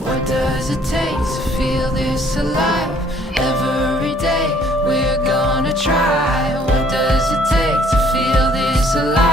What does it take to feel this alive? Every day we're gonna try. What does it take to feel this alive?